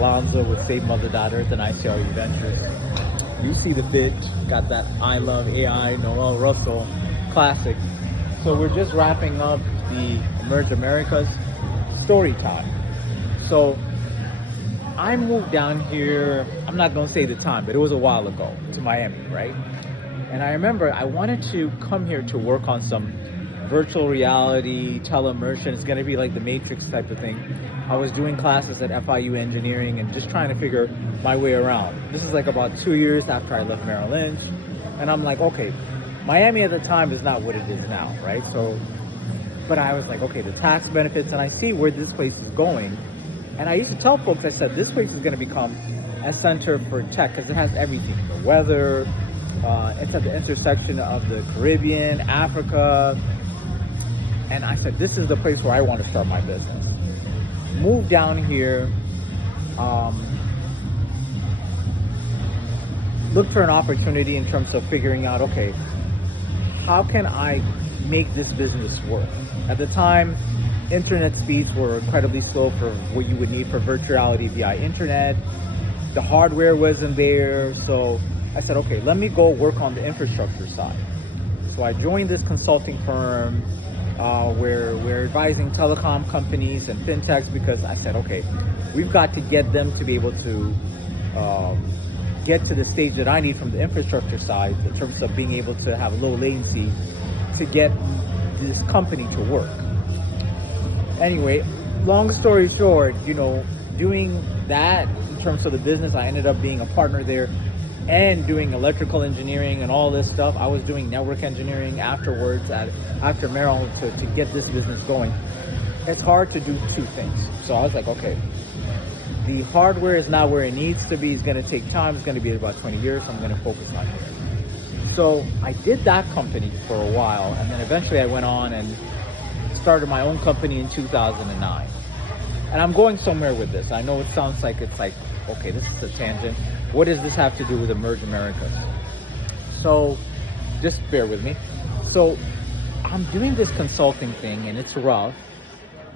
Alonzo with Save Mother Earth and ICRE Ventures. You see the fit, got that I Love AI, Noel Russell classic. So we're just wrapping up the Emerge Americas story time. So I moved down here, I'm not gonna say the time, but it was a while ago, to Miami, right? And I remember I wanted to come here to work on some virtual reality, teleimmersion. It's gonna be like the Matrix type of thing. I was doing classes at FIU Engineering and just trying to figure my way around. This is like about 2 years after I left Merrill Lynch. And I'm like, okay, Miami at the time is not what it is now, right? So, but I was like, okay, the tax benefits, and I see where this place is going. And I used to tell folks, I said, this place is gonna become a center for tech because it has everything, the weather, it's at the intersection of the Caribbean, Africa. And I said, this is the place where I want to start my business. Moved down here, looked for an opportunity in terms of figuring out, okay, how can I make this business work? At the time, internet speeds were incredibly slow for what you would need for virtuality via internet. The hardware wasn't there. So I said, okay, let me go work on the infrastructure side. So I joined this consulting firm where we're advising telecom companies and fintechs, because I said, okay, we've got to get them to be able to get to the stage that I need from the infrastructure side in terms of being able to have low latency to get this company to work. Anyway, long story short, doing that in terms of the business, I ended up being a partner there and doing electrical engineering and all this stuff. I was doing network engineering afterwards after Merrill to get this business going. It's hard to do two things. So I was like, okay, the hardware is not where it needs to be. It's going to take time. It's going to be about 20 years. I'm going to focus on here. So I did that company for a while. And then eventually I went on and started my own company in 2009. And I'm going somewhere with this. I know it sounds like it's like, okay, this is a tangent. What does this have to do with Emerge Americas? So just bear with me. So I'm doing this consulting thing and it's rough.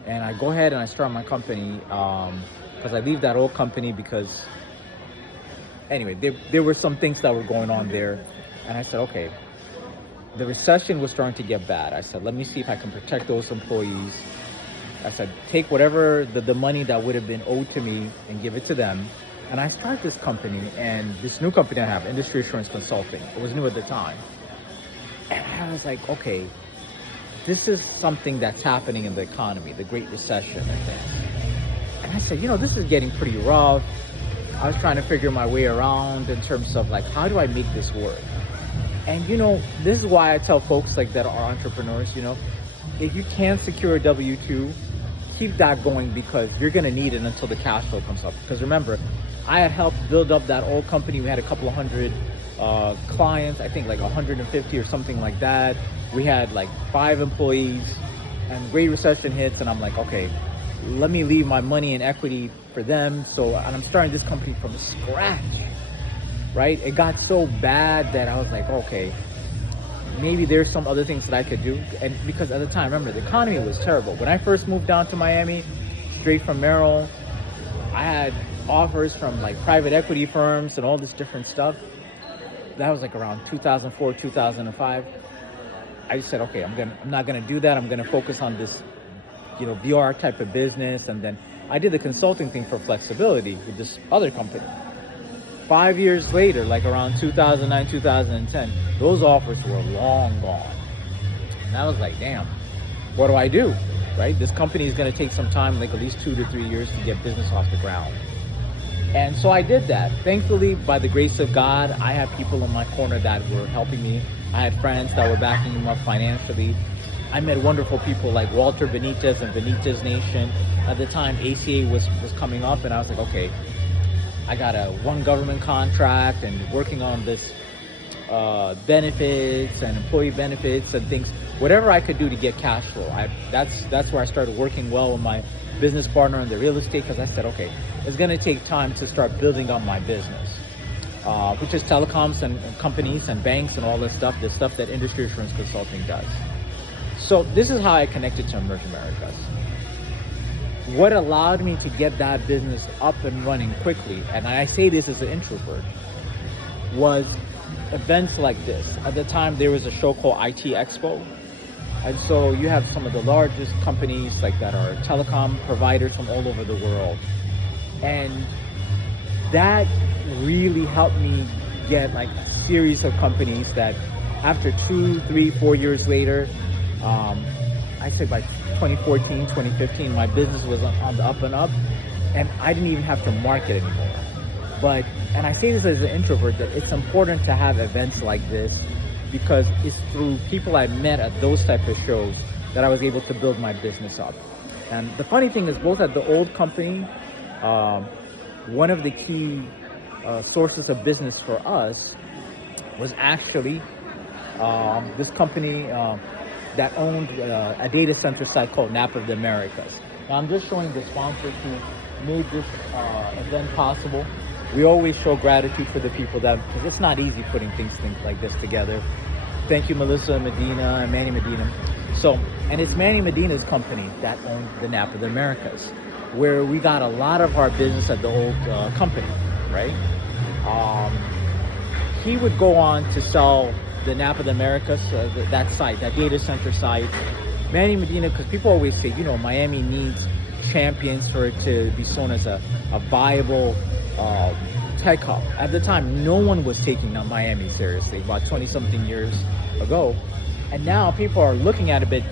And I go ahead and I start my company because I leave that old company because anyway, there were some things that were going on there. And I said, okay, the recession was starting to get bad. I said, let me see if I can protect those employees. I said, take whatever the money that would have been owed to me and give it to them. And I started this company, and this new company I have, Industry Assurance Consulting. It was new at the time. And I was like, okay, this is something that's happening in the economy, the Great Recession and things. And I said, this is getting pretty rough. I was trying to figure my way around in terms of like, how do I make this work? And this is why I tell folks like that are entrepreneurs, if you can't secure a W-2, keep that going because you're gonna need it until the cash flow comes up. Because remember, I had helped build up that old company. We had a couple of hundred clients, I think like 150 or something like that. We had like 5 employees, and Great Recession hits, and I'm like, okay, let me leave my money and equity for them. And I'm starting this company from scratch, right? It got so bad that I was like, okay, maybe there's some other things that I could do. And because at the time, remember, the economy was terrible. When I first moved down to Miami, straight from Merrill, I had offers from like private equity firms and all this different stuff. That was like around 2004, 2005. I just said, okay, I'm not gonna do that. I'm gonna focus on this, VR type of business. And then I did the consulting thing for flexibility with this other company. 5 years later, like around 2009, 2010, those offers were long gone. And I was like, damn, what do I do? Right? This company is going to take some time, like at least 2 to 3 years to get business off the ground. And so I did that. Thankfully, by the grace of God, I had people in my corner that were helping me. I had friends that were backing me up financially. I met wonderful people like Walter Benitez and Benitez Nation. At the time, ACA was coming up, and I was like, okay, I got a one government contract and working on this benefits and employee benefits and things, whatever I could do to get cash flow. That's where I started working well with my business partner in the real estate, because I said, okay, it's going to take time to start building up my business, which is telecoms and companies and banks and all this stuff, the stuff that Industry Assurance Consulting does. So this is how I connected to Emerge Americas. what allowed me to get that business up and running quickly, and I say this as an introvert, was events like this. At the time, there was a show called IT Expo. And so you have some of the largest companies like that are telecom providers from all over the world. And that really helped me get like a series of companies that after 2, 3, 4 years later, I say by 2014, 2015, my business was on the up and up, and I didn't even have to market anymore. But, and I say this as an introvert, that it's important to have events like this because it's through people I met at those type of shows that I was able to build my business up. And the funny thing is, both at the old company, one of the key sources of business for us was actually this company that owned a data center site called Napa of the Americas. Now I'm just showing the sponsors who made this event possible. We always show gratitude for the people that, because it's not easy putting things like this together. Thank you, Melissa Medina and Manny Medina. So, and it's Manny Medina's company that owns the Napa of the Americas, where we got a lot of our business at the old company, right? He would go on to sell the Napa of the Americas, that site, that data center site. Manny Medina, because people always say, you know, Miami needs champions for it to be shown as a viable tech hub. At the time, no one was taking Miami seriously, about 20-something years ago. And now people are looking at it, but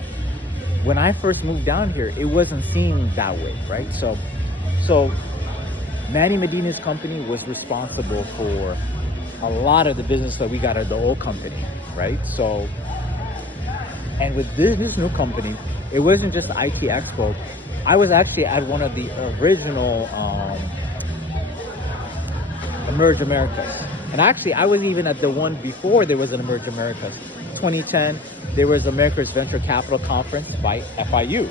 when I first moved down here, it wasn't seen that way, right? So Manny Medina's company was responsible for a lot of the business that we got at the old company, right? So, and with this new company, it wasn't just IT Expo. I was actually at one of the original Emerge Americas. And actually, I was even at the one before there was an Emerge Americas. 2010, there was America's Venture Capital Conference by FIU.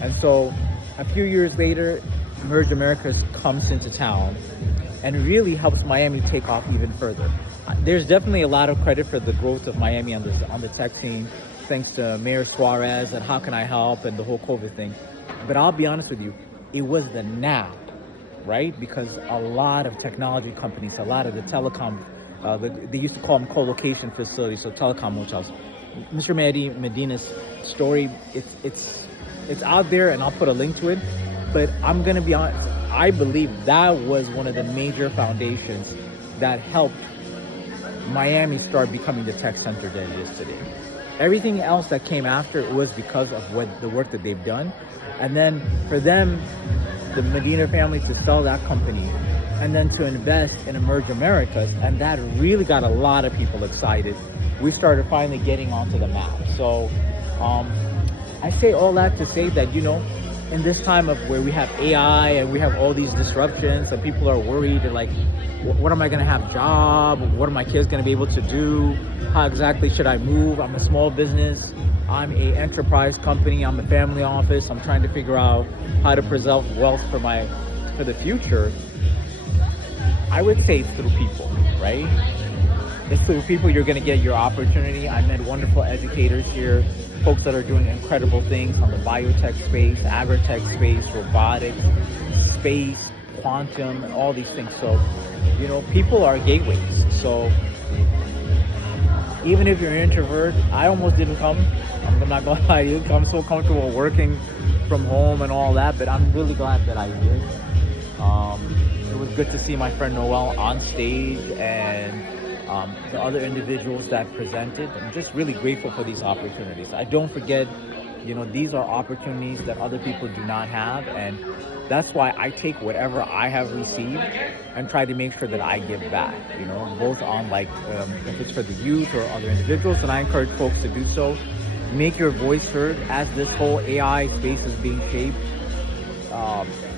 And so a few years later, Emerge Americas comes into town and really helps Miami take off even further. There's definitely a lot of credit for the growth of Miami on the tech scene, thanks to Mayor Suarez and How Can I Help and the whole COVID thing. But I'll be honest with you, it was the NAP, right? Because a lot of technology companies, a lot of the telecom, they used to call them co-location facilities, so telecom hotels. Mr. Medina's story, it's out there, and I'll put a link to it. But I'm gonna be honest, I believe that was one of the major foundations that helped Miami start becoming the tech center that it is today. Everything else that came after was because of the work that they've done. And then for them, the Medina family, to sell that company and then to invest in Emerge Americas, and that really got a lot of people excited. We started finally getting onto the map. So I say all that to say that, you know, in this time of where we have AI and we have all these disruptions and people are worried, they're like, what am I gonna have a job? What are my kids gonna be able to do? How exactly should I move? I'm a small business. I'm a enterprise company. I'm a family office. I'm trying to figure out how to preserve wealth for the future. I would say through people, right? It's through people you're gonna get your opportunity. I met wonderful educators here, folks that are doing incredible things on the biotech space, agri-tech space, robotics, space, quantum, and all these things. So, you know, people are gateways. So even if you're an introvert, I almost didn't come. I'm not gonna lie to you. I'm so comfortable working from home and all that, but I'm really glad that I did. It was good to see my friend Noel on stage and the other individuals that presented. I'm just really grateful for these opportunities. I don't forget, you know, these are opportunities that other people do not have, and that's why I take whatever I have received and try to make sure that I give back, you know, both on like, if it's for the youth or other individuals, and I encourage folks to do so. Make your voice heard as this whole AI space is being shaped.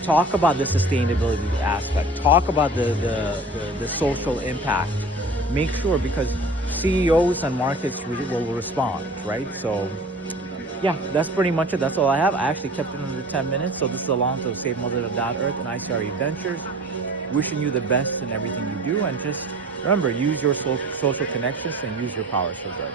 Talk about the sustainability aspect. Talk about the social impact. Make sure, because CEOs and markets will respond, right? So yeah, that's pretty much it. That's all I have. I actually kept it under 10 minutes. So this is Alonzo of Save Mother of Earth and ICRE Ventures. Wishing you the best in everything you do. And just remember, use your social connections and use your powers for good.